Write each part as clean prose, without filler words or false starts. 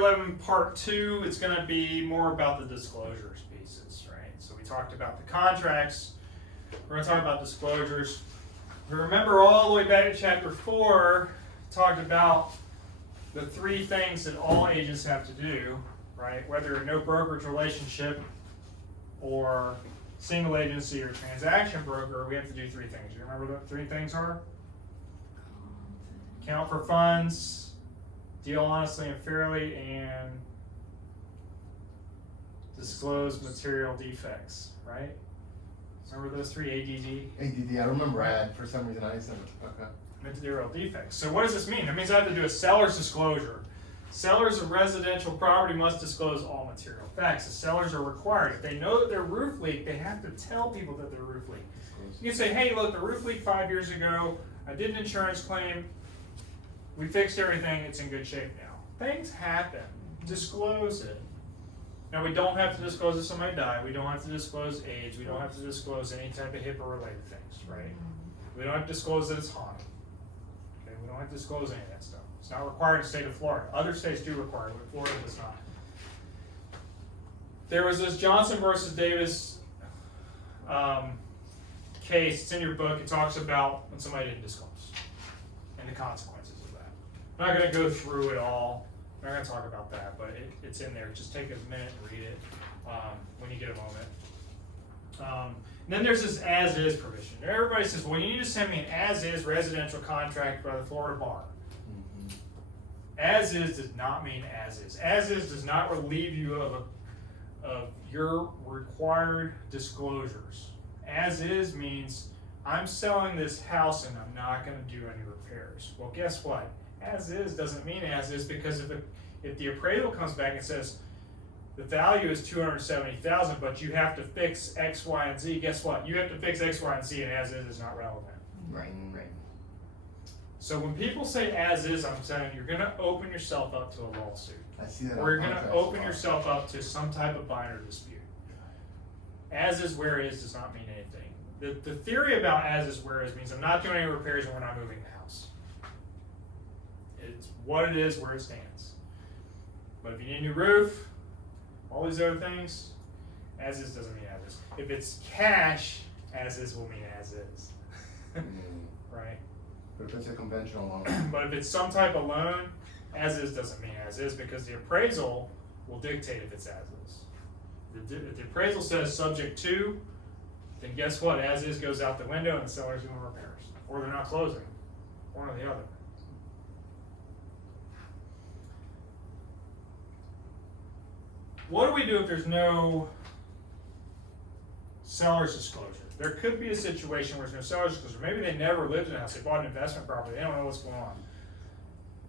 11, part 2, it's going to be more about the disclosures pieces, right? So we talked about the contracts. We're going to talk about disclosures. Remember all the way back to chapter 4, talked about the 3 things that all agents have to do, right? Whether no brokerage relationship or single agency or transaction broker, we have to do 3 things. You remember what the 3 things are? Account for funds, deal honestly and fairly, and disclose material defects, right? Remember those 3? ADD, I remember AD. For some reason I said it. Okay. Material defects. So what does this mean? It means I have to do a seller's disclosure. Sellers of residential property must disclose all material facts. The sellers are required. If they know that their roof leaked, they have to tell people that their roof leaked. You can say, hey, look, the roof leaked 5 years ago. I did an insurance claim. We fixed everything. It's in good shape now. Things happen. Disclose it. Now, we don't have to disclose if somebody died. We don't have to disclose age. We don't have to disclose any type of HIPAA-related things, right? We don't have to disclose that it's haunted. Okay, we don't have to disclose any of that stuff. It's not required in the state of Florida. Other states do require it, but Florida does not. There was this Johnson versus Davis case. It's in your book. It talks about when somebody didn't disclose and the consequences of that. I'm not going to go through it all. I'm not going to talk about that, but it's in there. Just take a minute and read it when you get a moment. And then there's this as-is provision. Everybody says, well, you need to send me an as-is residential contract by the Florida Bar. As-is does not mean as-is. As-is does not relieve you of your required disclosures. As-is means I'm selling this house and I'm not going to do any repairs. Well, guess what? As-is doesn't mean as-is, because if the appraisal comes back and says the value is $270,000, but you have to fix X, Y, and Z, guess what? You have to fix X, Y, and Z, and as-is is not relevant. Right. So when people say as-is, I'm saying you're going to open yourself up to a lawsuit. I see that. Or you're going to open yourself up to some type of binder dispute. As-is, where-is does not mean anything. The theory about as-is, where-is means I'm not doing any repairs and we're not moving the house. It's what it is, where it stands. But if you need a new roof, all these other things, as-is doesn't mean as-is. If it's cash, as-is will mean as-is. Right? But if it's a conventional loan. But if it's some type of loan, as-is doesn't mean as-is, because the appraisal will dictate if it's as-is. If the appraisal says subject to, then guess what? As-is goes out the window and the seller's doing repairs. Or they're not closing. One or the other. What do we do if there's no seller's disclosure? There could be a situation where there's no seller's disclosure. Maybe they never lived in a house. They bought an investment property. They don't know what's going on.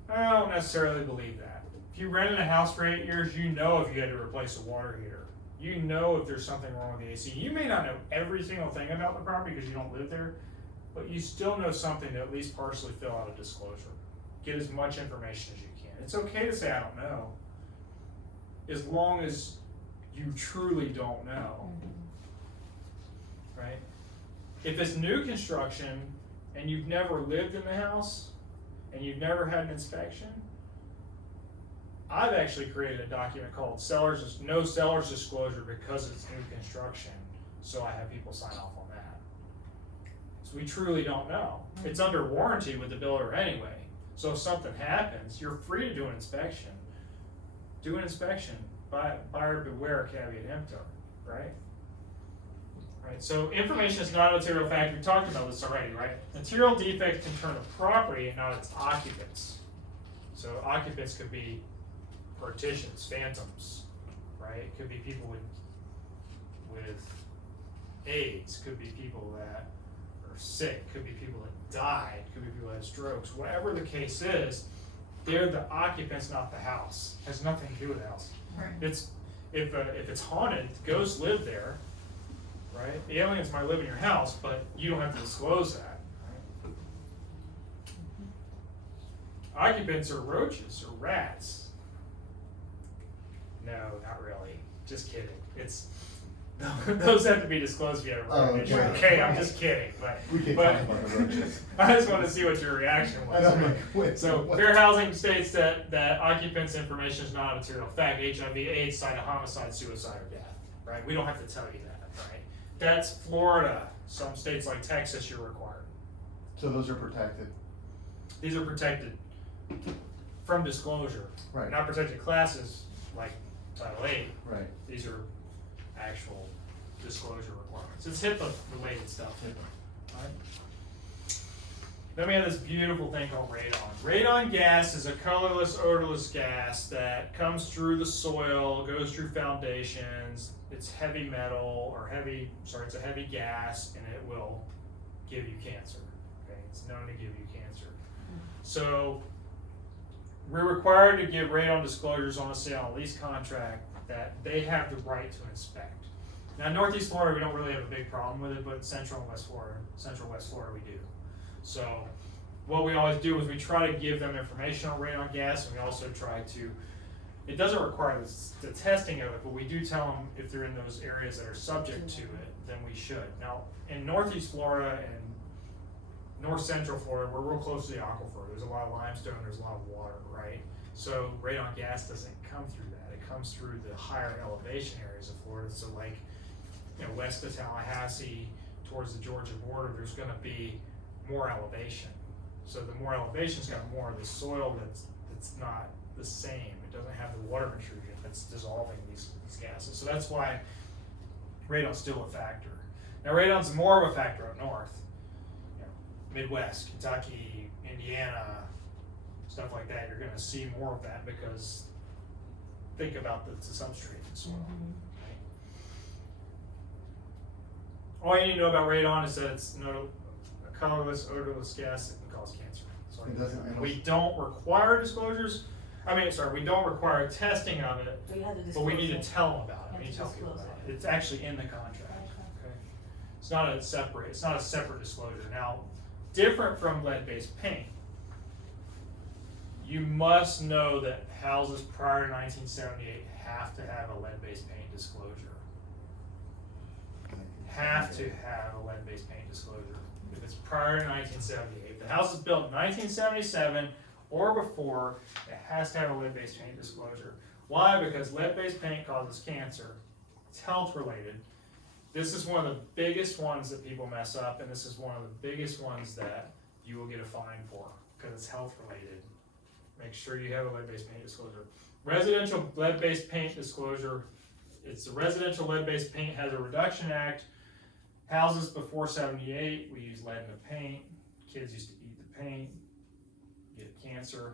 I don't necessarily believe that. If you rented a house for 8 years, you know if you had to replace a water heater. You know if there's something wrong with the AC. You may not know every single thing about the property because you don't live there, but you still know something to at least partially fill out a disclosure. Get as much information as you can. It's okay to say I don't know, as long as you truly don't know, right? If it's new construction and you've never lived in the house and you've never had an inspection, I've actually created a document called no seller's disclosure because it's new construction, so I have people sign off on that. So we truly don't know. It's under warranty with the builder anyway, so if something happens, you're free to do an inspection. Do an inspection. Buyer beware, caveat emptor, right? Right. So information is not a material fact. We talked about this already, right? Material defects can turn a property and not its occupants. So occupants could be partitions, phantoms, right? It could be people with AIDS, could be people that are sick, could be people that died, could be people that had strokes. Whatever the case is, they're the occupants, not the house. It has nothing to do with the house. Right. It's if it's haunted, ghosts live there, right? The aliens might live in your house, but you don't have to disclose that. Right? Occupants are roaches or rats. No, not really. Just kidding. Those have to be disclosed via Oh, road insurance. okay. Okay, I'm just kidding, but. We can but- talk about the roaches. I just want to see what your reaction I was. know, like, wait, So what? fair housing states that occupants' information is not a material fact. HIV, AIDS, site of homicide, suicide, or death. Right? We don't have to tell you that. Right? That's Florida. Some states like Texas, you're required. So those are protected, These are protected from disclosure. right, Not protected classes like Title 8. right. These are actual disclosure requirements. It's HIPAA related stuff. Right? Then we have this beautiful thing called radon. Radon gas is a colorless, odorless gas that comes through the soil, goes through foundations. It's heavy metal it's a heavy gas, and it will give you cancer. Okay, it's known to give you cancer. So we're required to give radon disclosures on a sale and lease contract that they have the right to inspect. Now, in Northeast Florida, we don't really have a big problem with it, but Central and West Florida, we do. So what we always do is we try to give them information on radon gas, and we also try to, it doesn't require the testing of it, but we do tell them if they're in those areas that are subject to it, then we should. Now, in Northeast Florida and North Central Florida, we're real close to the aquifer. There's a lot of limestone, there's a lot of water, right? So radon gas doesn't come through that. It comes through the higher elevation areas of Florida. So like, west of Tallahassee towards the Georgia border, there's gonna be more elevation. So the more elevation's got more of the soil that's not the same. It doesn't have the water intrusion that's dissolving these gases. So that's why radon's still a factor. Now radon's more of a factor up north. Midwest, Kentucky, Indiana, stuff like that. You're gonna see more of that because think about the substrate in the soil. Right? All you need to know about radon is that it's a colorless, odorless gas that can cause cancer. So It doesn't. we don't require disclosures. We don't require testing of it, but we need to tell them about it. We need to tell people about it. It's actually in the contract. Okay? It's not a separate disclosure. Now, different from lead-based paint, you must know that houses prior to 1978 have to have a lead-based paint disclosure. Have to have a lead-based paint disclosure if it's prior to 1978. If the house is built in 1977 or before, it has to have a lead-based paint disclosure. Why? Because lead-based paint causes cancer. It's health related. This is one of the biggest ones that people mess up, and this is one of the biggest ones that you will get a fine for because it's health related. Make sure you have a lead-based paint disclosure. Residential lead-based paint disclosure. It's the Residential Lead-Based Paint Hazard Reduction Act. Houses before 78, we use lead in the paint. Kids used to eat the paint, get cancer.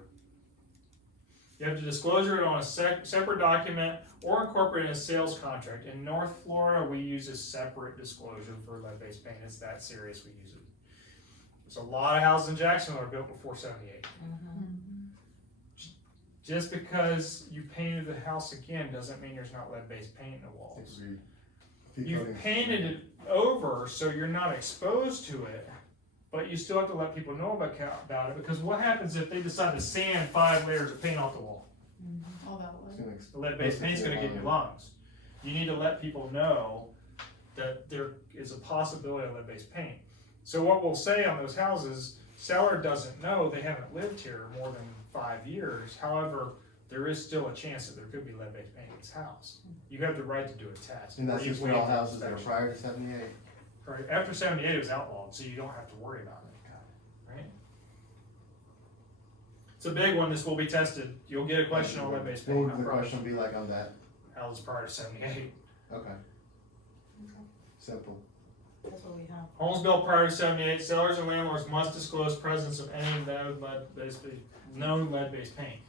You have to disclose it on a separate document or incorporate in a sales contract. In North Florida, we use a separate disclosure for lead-based paint. It's that serious, we use it. There's a lot of houses in Jacksonville that are built before 78. Just because you painted the house again doesn't mean there's not lead-based paint in the walls. You've painted it over so you're not exposed to it, but you still have to let people know about it, because what happens if they decide to sand 5 layers of paint off the wall? The lead-based paint's gonna get in your lungs. You need to let people know that there is a possibility of lead-based paint. So what we'll say on those houses, seller doesn't know, they haven't lived here more than 5 years. However, there is still a chance that there could be lead-based paint in this house. You have the right to do a test. And that's just for all houses that are prior to 78? Right, after 78 it was outlawed, so you don't have to worry about it, right? It's a big one, this will be tested. You'll get a question on lead-based paint. What would the question be like on that? Houses prior to 78. Okay. Simple. That's what we have. Homes built prior to 78, sellers and landlords must disclose presence of any known lead-based paint.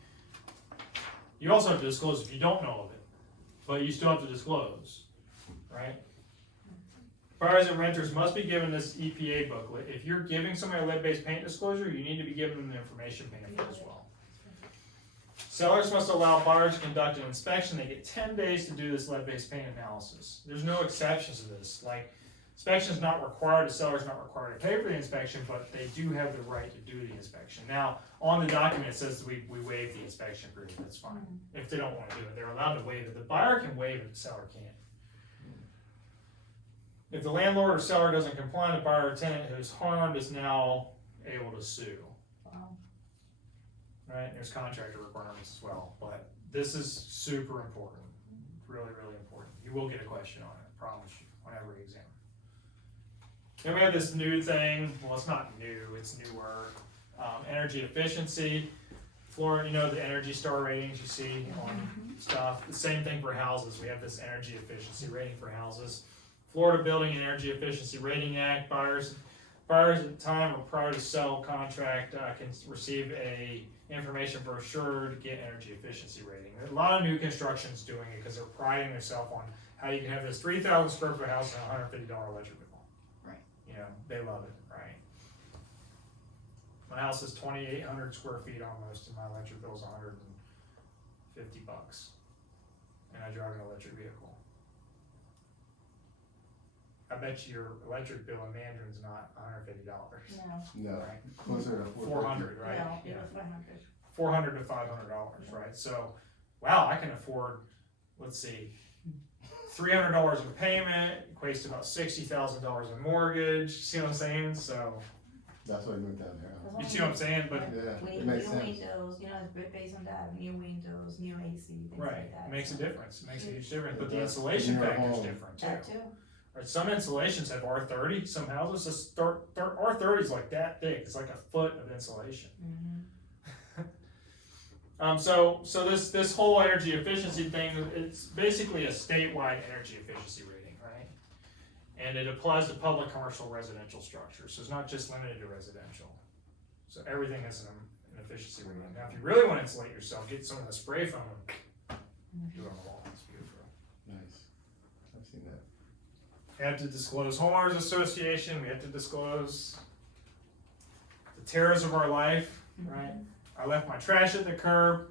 You also have to disclose if you don't know of it, but you still have to disclose, right? Buyers and renters must be given this EPA booklet. If you're giving somebody a lead-based paint disclosure, you need to be giving them the information pamphlet as well. Sellers must allow buyers to conduct an inspection. They get 10 days to do this lead-based paint analysis. There's no exceptions to this. Like, inspection is not required, the seller's not required to pay for the inspection, but they do have the right to do the inspection. Now, on the document it says we waive the inspection agreement, that's fine. If they don't want to do it, they're allowed to waive it. The buyer can waive it, the seller can't. If the landlord or seller doesn't comply, the buyer or tenant who is harmed is now able to sue. Wow. Right, there's contractor requirements as well, but this is super important, really, really important. You will get a question on it, I promise you, on every exam. Then we have this new thing, well, it's not new, it's newer, energy efficiency. Florida, you know, the Energy Star ratings you see on stuff, the same thing for houses, we have this energy efficiency rating for houses. Florida Building and Energy Efficiency Rating Act, buyers at the time or prior to sell contract can receive a information brochure to get energy efficiency rating. A lot of new construction's doing it because they're priding themselves on how you can have this 3,000 square foot house and a $150 electric bill. Right. You know, they love it, right? My house is 2,800 square feet almost, and my electric bill is $150, and I drive an electric vehicle. I bet you your electric bill in Mandarin's not $150. No. No, Right. closer to 400, right? No, Yeah. it was 500. $400 to $500, right? So, wow, I can afford, let's see, $300 in payment, equates to about $60,000 in mortgage, see what I'm saying? So, that's why I moved down there. you see what I'm saying? But, Yeah, We it need makes new sense. windows, you know, it's based on that, new windows, new AC, things right, like that. it makes a so- difference, it makes a huge difference, but It the does. insulation In your factor is home. different That too. too. Right, some insulations have R30, some houses just R30 is like that thick, it's like a foot of insulation. So this whole energy efficiency thing, it's basically a statewide energy efficiency rating, right? And it applies to public, commercial, residential structures, so it's not just limited to residential. So everything has an efficiency rating. Now, if you really want to insulate yourself, get some of the spray foam and do it on the wall, it's beautiful. Nice. I've seen that. We have to disclose homeowners association, we have to disclose the terrors of our life, right? I left my trash at the curb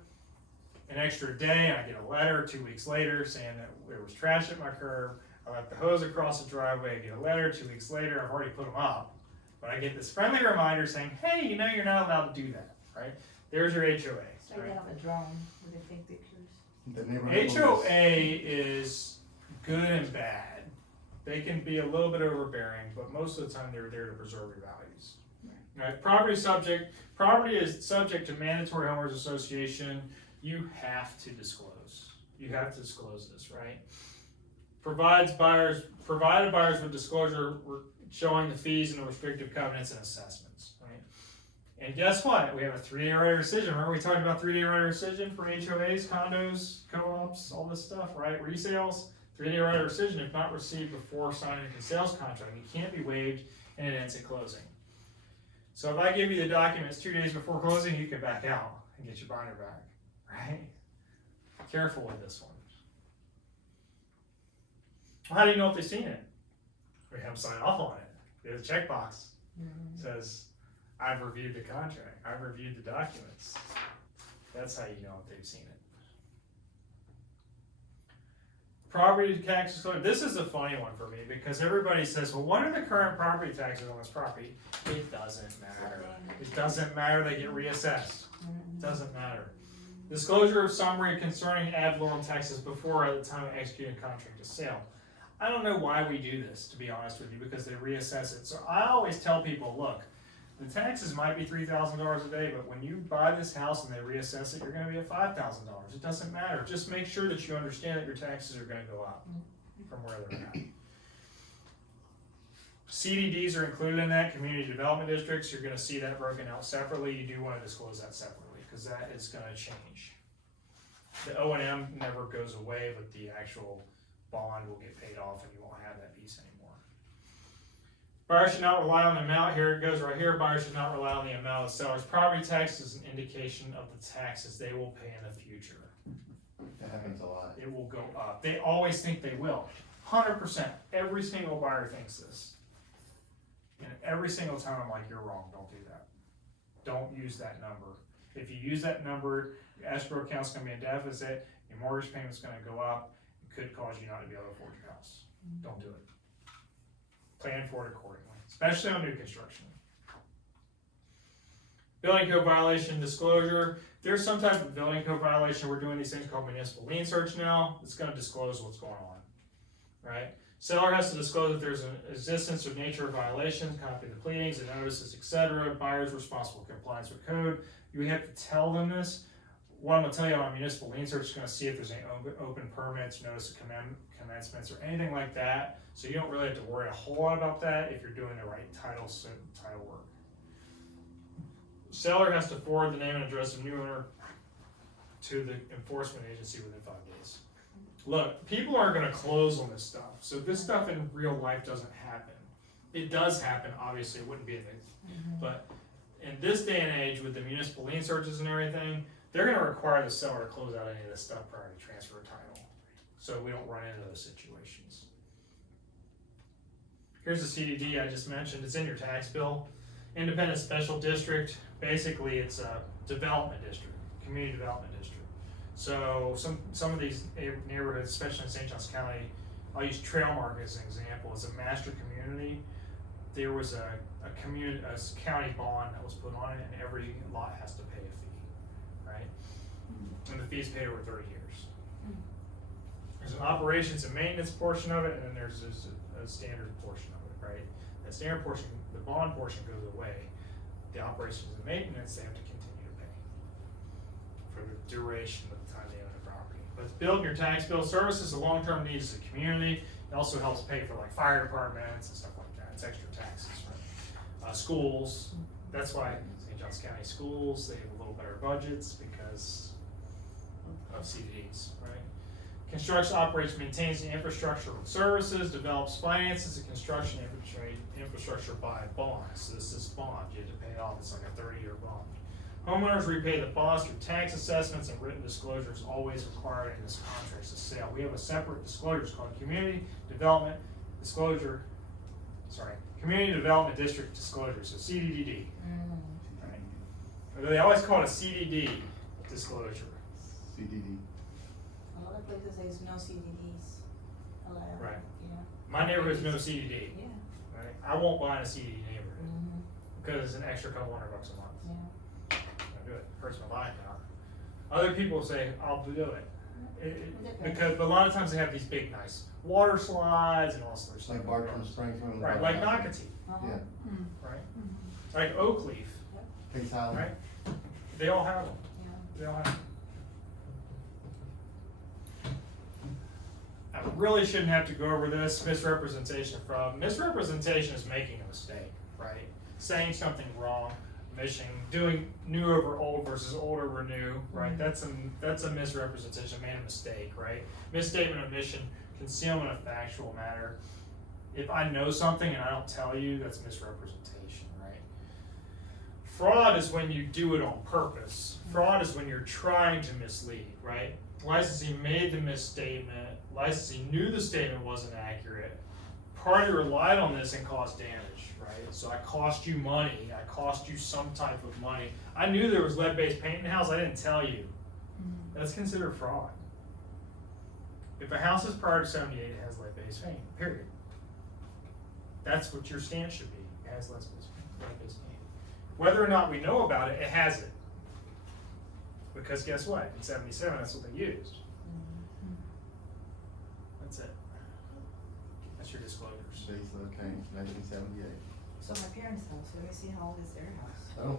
an extra day, and I get a letter 2 weeks later saying that there was trash at my curb. I left the hose across the driveway, I get a letter 2 weeks later, I've already put them up. But I get this friendly reminder saying, hey, you know you're not allowed to do that, right? There's your HOA, It's like they right? have a drone with the fake pictures. The neighborhood. HOA is good and bad. They can be a little bit overbearing, but most of the time they're there to preserve your values. Right? Property is subject to mandatory homeowners association. You have to disclose. You have to disclose this, right? Provided buyers with disclosure showing the fees and the restrictive covenants and assessments, right? And guess what? We have a 3-day right of rescission. Remember we talked about 3-day right of rescission for HOAs, condos, co-ops, all this stuff, right? Resales, 3-day right of rescission if not received before signing a sales contract. It can't be waived and it ends at closing. So if I give you the documents 2 days before closing, you can back out and get your binder back, right? Careful with this one. Well, how do you know if they've seen it? We have them sign off on it. There's a checkbox. It says, I've reviewed the contract. I've reviewed the documents. That's how you know if they've seen it. Property taxes. This is a funny one for me because everybody says, well, what are the current property taxes on this property? It doesn't matter. It doesn't matter. They get reassessed. It doesn't matter. Disclosure of summary concerning ad valorem taxes before at the time of executing contract of sale. I don't know why we do this, to be honest with you, because they reassess it. So I always tell people, look, the taxes might be $3,000 a day, but when you buy this house and they reassess it, you're gonna be at $5,000. It doesn't matter. Just make sure that you understand that your taxes are gonna go up from where they're at. CDDs are included in that, community development districts. You're gonna see that broken out separately. You do wanna disclose that separately, because that is gonna change. The O&M never goes away, but the actual bond will get paid off and you won't have that piece anymore. Buyers should not rely on the amount. Here it goes right here. Buyers should not rely on the amount of seller's property tax as an indication of the taxes they will pay in the future. That happens a lot. It will go up. They always think they will. 100%. Every single buyer thinks this. And every single time I'm like, you're wrong. Don't do that. Don't use that number. If you use that number, your escrow account's gonna be in deficit, your mortgage payment's gonna go up. It could cause you not to be able to afford your house. Don't do it. Plan for it accordingly, especially on new construction. Building code violation disclosure. If there's some type of building code violation, we're doing these things called municipal lien search now. It's gonna disclose what's going on, right? Seller has to disclose if there's an existence or nature of violations, copy of the pleadings, the notices, etc. Buyer's responsible for compliance with code. You have to tell them this. What I'm gonna tell you on municipal lien search is gonna see if there's any open permits, notice of commencements, or anything like that. So you don't really have to worry a whole lot about that if you're doing the right title work. Seller has to forward the name and address of new owner to the enforcement agency within 5 days. Look, people aren't gonna close on this stuff, so this stuff in real life doesn't happen. It does happen, obviously, it wouldn't be a thing, but in this day and age with the municipal lien searches and everything, they're gonna require the seller to close out any of this stuff prior to transfer of title, so we don't run into those situations. Here's the CDD I just mentioned, it's in your tax bill. Independent Special District, basically it's a development district, community development district. So some of these neighborhoods, especially in St. Johns County, I'll use Trailmark as an example, as a master community. There was a county bond that was put on it, and every lot has to pay a fee, right? And the fee's paid over 30 years. There's an operations and maintenance portion of it, and then there's a standard portion of it, right? That standard portion, the bond portion goes away. The operations and maintenance, they have to continue to pay for the duration of the time they own the property. But it's billed in your tax bill. Services the long-term needs of the community. It also helps pay for like fire departments and stuff like that. It's extra taxes, right? Schools, that's why St. Johns County schools, they have a little better budgets because of CDDs, right? Construction operates, maintains the infrastructure with services, develops finances, and construction infrastructure by bonds. So this is bond, you have to pay it off, it's like a 30-year bond. Homeowners repay the bonds through tax assessments and written disclosures always required in this contract of sale. We have a separate disclosure called Community Development District Disclosure, so CDDD. Right? They always call it a CDD disclosure. CDD. A lot of places there's no CDDs allowed. Right. Yeah. My neighborhood's no CDD. Yeah. Right? I won't buy in a CDD neighborhood because it's an extra couple $100 a month. Yeah. I do it. Hurts my buying power. Other people say I'll do it. Because but a lot of times they have these big nice water slides and all sorts of stuff. Like Bartram Springs. Right, like Nocatee, Yeah. right? Like Oak Leaf, Case Island. right? They all have them. Yeah. They all have them. I really shouldn't have to go over this misrepresentation fraud. Misrepresentation is making a mistake, right? Saying something wrong, doing new over old versus old over new, right? That's a misrepresentation, made a mistake, right? Misstatement of mission, concealment of factual matter. If I know something and I don't tell you, that's misrepresentation, right? Fraud is when you do it on purpose. Fraud is when you're trying to mislead, right? Licensee made the misstatement. Licensee knew the statement wasn't accurate. Party relied on this and caused damage, right? So I cost you money. I cost you some type of money. I knew there was lead-based paint in the house. I didn't tell you. That's considered fraud. If a house is prior to 78, it has lead-based paint, period. That's what your stance should be. It has lead-based paint. Whether or not we know about it, it has it. Because guess what? In 77, that's what they used. That's it. That's your disclosures. Base located 1978. So my parents' house, let me see how old is their house. I don't